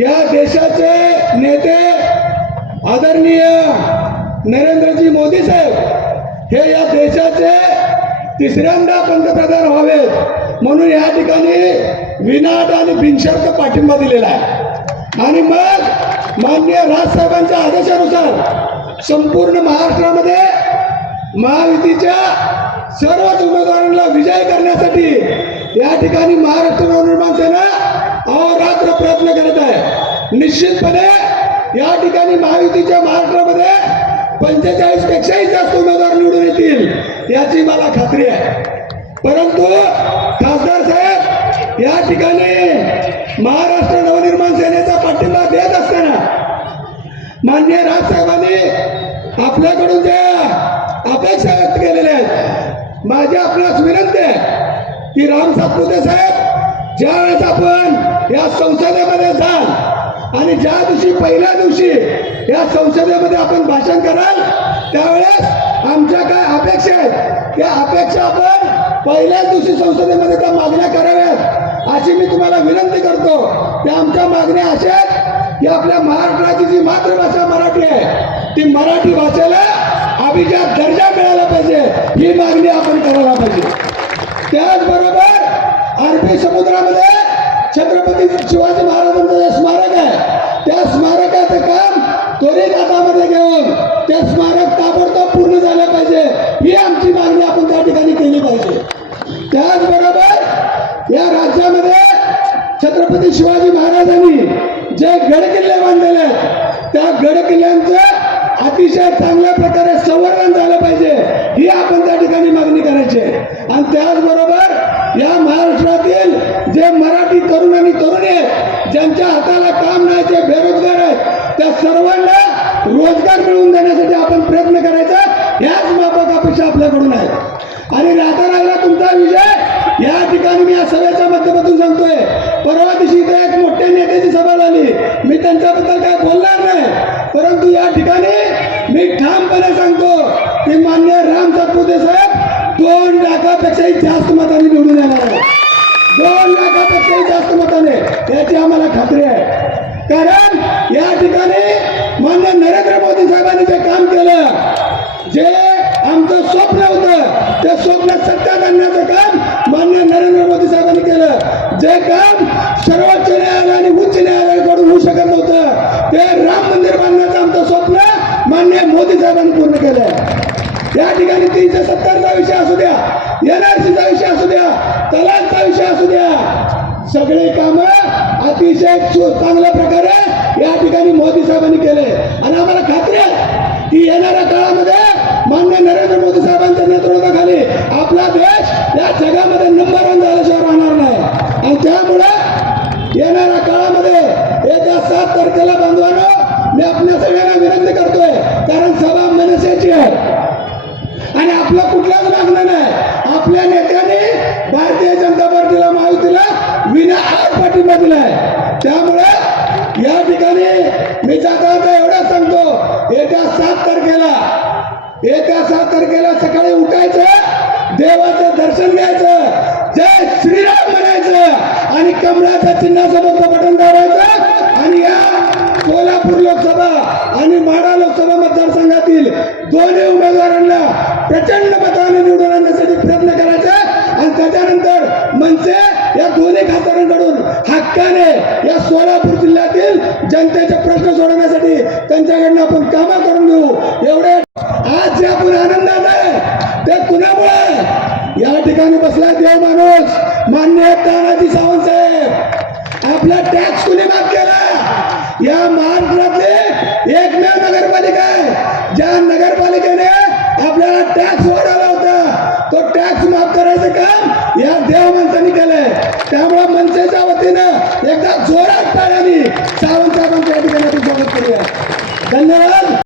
या देशाचे नेते आदरणीय नरेंद्रजी मोदी साहेब हे या देशाचे तिसऱ्यांदा पंतप्रधान व्हावेत म्हणून या ठिकाणी विनाट आणि बिनशर्त पाठिंबा दिलेला आहे. आणि मग माननीय राजसाहेबांच्या आदेशानुसार संपूर्ण महाराष्ट्रामध्ये महायुतीच्या सर्वच उमेदवारांना विजय करण्यासाठी या ठिकाणी महाराष्ट्र नवनिर्माण सेना अहोरात्र प्रयत्न करत आहे. निश्चितपणे या ठिकाणी महायुतीच्या महाराष्ट्रामध्ये पंचेचाळीस पेक्षाही जास्त उमेदवार निवडून येतील याची मला खात्री आहे. परंतु खासदार साहेब या ठिकाणी महाराष्ट्र नवनिर्माण सेनेचा पाठिंबा देत असताना माननीय राजसाहेबांनी आपल्याकडून ज्या अपेक्षा व्यक्त केलेल्या आहेत माझी आपणास विनंती आहे की राम सातपुते साहेब ज्या वेळेस आपण या संसदेमध्ये जाल आणि ज्या दिवशी पहिल्या दिवशी या संसदेमध्ये आपण भाषण कराल त्यावेळेस आमच्या काय अपेक्षा आहेत? त्या अपेक्षा आपण पहिल्याच दिवशी संसदेमध्ये त्या मागण्या कराव्यात. अशी मी तुम्हाला विनंती करतो. त्या आमच्या मागण्या अशा आहेत की आपल्या महाराष्ट्राची जी मातृभाषा मराठी आहे ती मराठी भाषेला अभिजात दर्जा मिळाला पाहिजे. ही मागणी आपण करायला पाहिजे. त्याचबरोबर अरबी समुद्रामध्ये छत्रपती शिवाजी महाराजांचं जे स्मारक आहे त्या स्मारकाचं काम त्वरित हातामध्ये घेऊन ते स्मारक ताबडतोब पूर्ण झालं पाहिजे ही आमची मागणी आपण त्या ठिकाणी केली पाहिजे. त्याचबरोबर या राज्यामध्ये छत्रपती शिवाजी महाराजांनी जे गड किल्ले बांधलेले आहेत त्या गड किल्ल्यांचं अतिशय चांगल्या प्रकारे संवर्धन ज्यांच्या हाताला काम नाही ते बेरोजगार आहेत त्या सर्वांना रोजगार मिळवून देण्यासाठी आपण प्रयत्न करायचा ह्याच माफक अपेक्षा आपल्याकडून आहेत आणि राहता राहिला तुमचा विजय या ठिकाणी मी या सभेच्या माध्यमातून सांगतोय परवा दिवशी इथे एक मोठ्या नेत्याची सभा झाली. मी त्यांच्याबद्दल काय बोलणार नाही परंतु या ठिकाणी मी ठामपणे सांगतो की मान्य राम सातपुते साहेब दोन लाखापेक्षाही जास्त मतांनी निवडून येणार आहे दोन लाखापेक्षाही जास्त याची आम्हाला खात्री आहे. कारण या ठिकाणी मान्य नरेंद्र मोदी साहेबांनी जे काम केलं जे आमचं स्वप्न होतं ते स्वप्न सत्यात आणण्याचं काम मान्य नरेंद्र मोदी साहेबांनी केलं. जे काम सर्वोच्च न्यायालय आणि उच्च न्यायालयाकडून होऊ शकत नव्हतं ते राम मंदिर बांधण्याचं आमचं स्वप्न मान्य मोदी साहेबांनी पूर्ण केलं या ठिकाणी तीनशे सत्तरचा विषय असू द्या एनआरसीचा विषय असू द्या तलाकचा विषय असू द्या सगळे काम अतिशय चांगल्या प्रकारे या ठिकाणी मोदी साहेबांनी केले. आणि आम्हाला खात्री आहे की येणाऱ्या काळामध्ये मान्य नरेंद्र मोदी साहेबांच्या नेतृत्वाखाली आपला देश या जगामध्ये नंबर वन झाल्याशिवाय राहणार नाही. आणि त्यामुळे येणाऱ्या काळामध्ये येत्या सात तारखेला बांधवानं मी आपल्या सगळ्यांना मी जाता एवढा सांगतो. येत्या सात तारखेला येत्या सात तारखेला सकाळी उठायचं देवाचं दर्शन घ्यायचं जय श्रीराम म्हणायचं आणि कमळाच्या चिन्हासोबत बटन दाबायचं आणि या कोल्हापूर लोकसभा आणि माढा लोकसभा मतदारसंघातील दोन्ही उमेदवारांना जिल्ह्यातील जनतेचे प्रश्न सोडवण्यासाठी त्यांच्याकडनं आपण कामं करून घेऊ. एवढे आज जे आपण आनंदात आहे ते कुणामुळे? या ठिकाणी बसला देव माणूस मान्य तानाजी सावंत साहेब. आपला टॅक्स कुणी माफ केला? या महाराष्ट्रातली एकमेव नगरपालिका आहे. ज्या नगर माणसांनी केलंय. त्यामुळे मनसेच्या वतीनं एकदा जोरात आम्ही सावंत ठिकाणी स्वागत करूया. धन्यवाद.